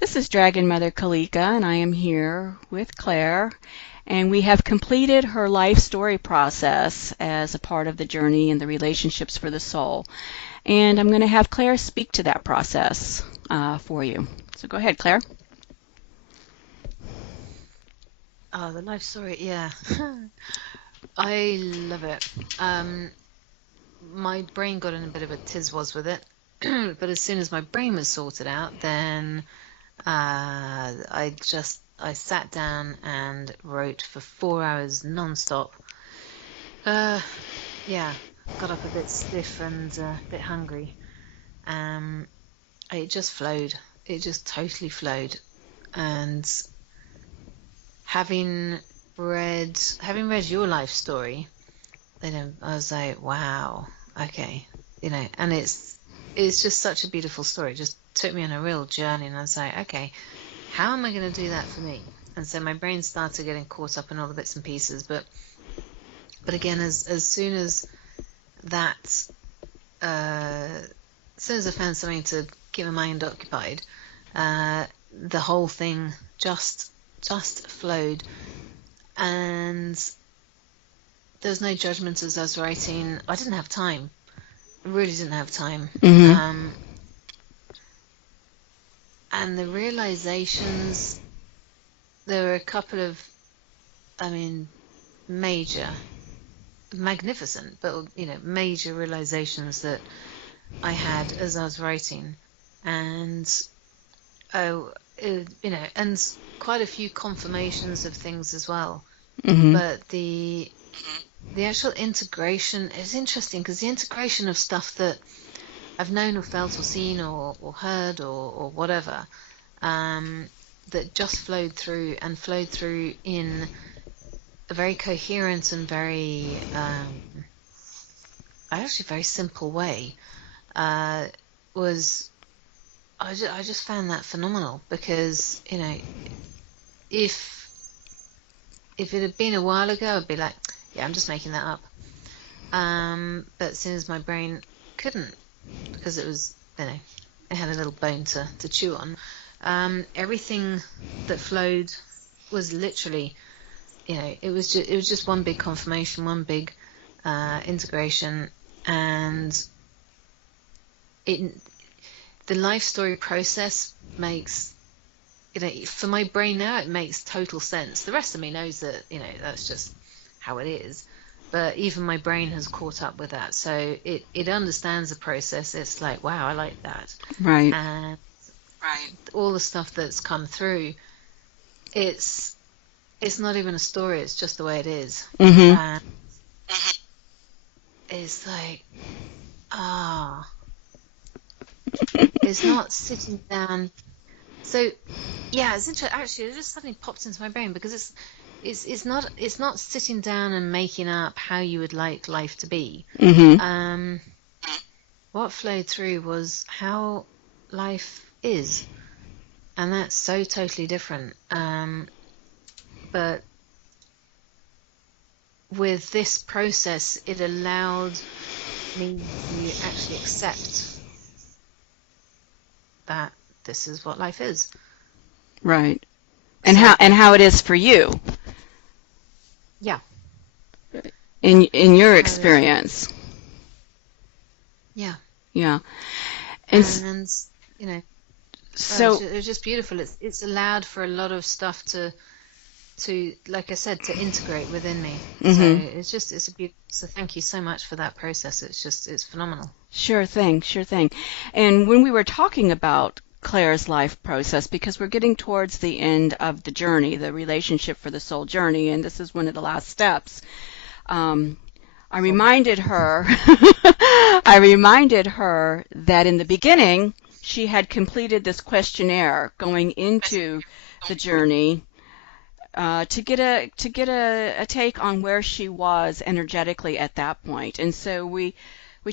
This is Dragon Mother Kalika, and I am here with Claire, and we have completed her life story process as a part of the journey and the relationships for the soul. And I'm going to have Claire speak to that process for you. So go ahead, Claire. Oh, the life story, yeah. I love it. My brain got in a bit of a tiz-was with it, but as soon as my brain was sorted out, then I sat down and wrote for 4 hours non-stop. Yeah, got up a bit stiff and a bit hungry. It just flowed. It just totally flowed. And having read your life story, I was like, wow, okay, and it's just such a beautiful story. It just took me on a real journey, and I was like, okay, how am I going to do that for me? And so my brain started getting caught up in all the bits and pieces, but again, as soon as that, as soon as I found something to keep my mind occupied, the whole thing just flowed, and there was no judgment as I was writing. I didn't have time. I really didn't have time. Mm-hmm. And the realizations, there were a couple of, major, magnificent, but major realizations that I had as I was writing, and and quite a few confirmations of things as well. Mm-hmm. But the actual integration is interesting, because the integration of stuff that I've known or felt or seen or heard or whatever, that just flowed through in a very coherent and very actually very simple way, was I just found that phenomenal, because if it had been a while ago, I'd be like, yeah, I'm just making that up. But as soon as my brain couldn't, because it was, it had a little bone to chew on, everything that flowed was literally, it was just one big confirmation, one big integration, and the life story process makes, for my brain now, it makes total sense. The rest of me knows that, that's just how it is. But even my brain has caught up with that. So it understands the process. It's like, wow, I like that. Right. And all the stuff that's come through, it's not even a story. It's just the way it is. Mm-hmm. And it's like, it's not sitting down. So, yeah, it's interesting. Actually, it just suddenly popped into my brain, because it's not sitting down and making up how you would like life to be. Mm-hmm. What flowed through was how life is, and that's so totally different. But with this process, it allowed me to actually accept that this is what life is. Right. And how it is for you. Yeah. In your experience. Yeah. Yeah. And so it was just beautiful. It's allowed for a lot of stuff to like I said, to integrate within me. Mm-hmm. So it's a beautiful. So thank you so much for that process. It's phenomenal. Sure thing. And when we were talking about Claire's life process, because we're getting towards the end of the journey, the relationship for the soul journey, and this is one of the last steps, I reminded her that in the beginning she had completed this questionnaire going into the journey, to get a take on where she was energetically at that point. And so we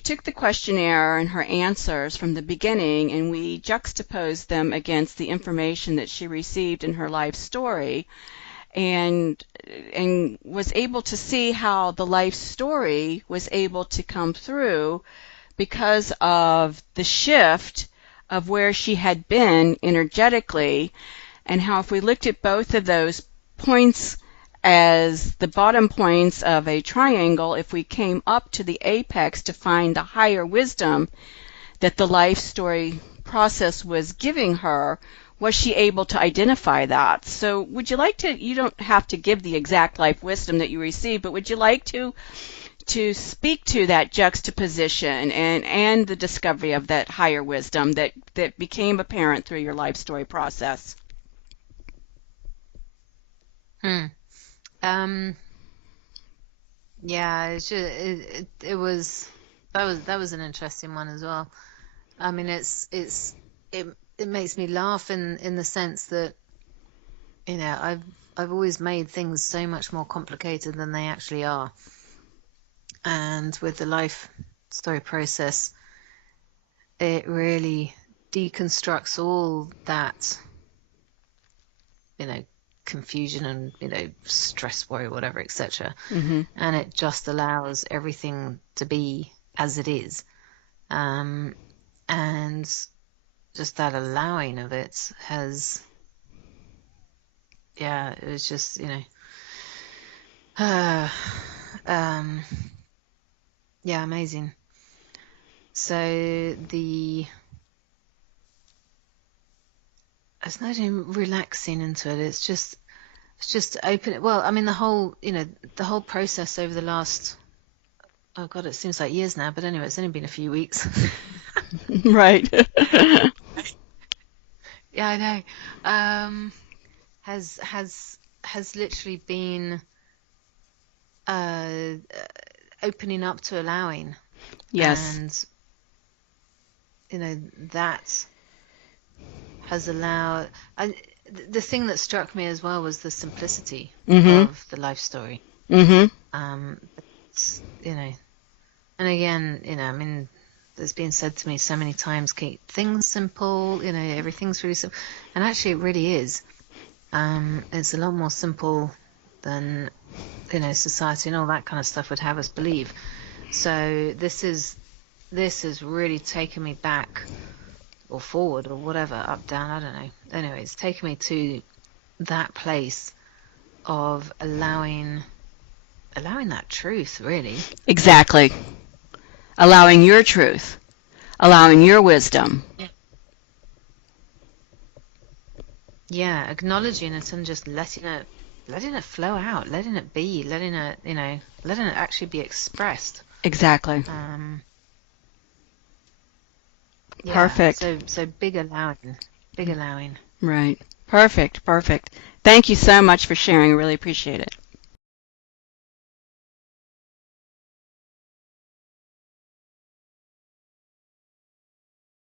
took the questionnaire and her answers from the beginning, and we juxtaposed them against the information that she received in her life story, and was able to see how the life story was able to come through because of the shift of where she had been energetically, and how if we looked at both of those points as the bottom points of a triangle, if we came up to the apex to find the higher wisdom that the life story process was giving her, was she able to identify that? So would you like to, you don't have to give the exact life wisdom that you received, but would you like to speak to that juxtaposition and the discovery of that higher wisdom that became apparent through your life story process? Hmm. Um, yeah, it was that was an interesting one as well. I mean, it makes me laugh in the sense that, I've always made things so much more complicated than they actually are. And with the life story process, it really deconstructs all that, confusion and, stress, worry, whatever, etc. Mm-hmm. And it just allows everything to be as it is. And just that allowing of it has, yeah, it was just, um, yeah, amazing. So it's not even relaxing into it. It's just open. Well, I mean, the whole process over the last, oh God, it seems like years now, but anyway, it's only been a few weeks. Right. Yeah, I know. Has literally been uh, opening up to allowing, Yes. and that has allowed. The thing that struck me as well was the simplicity Mm-hmm. of the life story. Mm-hmm. It's, and again, I mean, there's been said to me so many times, keep things simple. Everything's really simple, and actually, it really is. It's a lot more simple than society and all that kind of stuff would have us believe. So this has really taken me back or forward or whatever, up, down, I don't know. Anyway, it's taken me to that place of allowing that truth, really. Exactly. Allowing your truth, allowing your wisdom. Yeah, acknowledging it and just letting it flow out, letting it be, letting it actually be expressed. Exactly. Yeah, Perfect. so big allowing. Right. Perfect. Perfect. Thank you so much for sharing. I really appreciate it.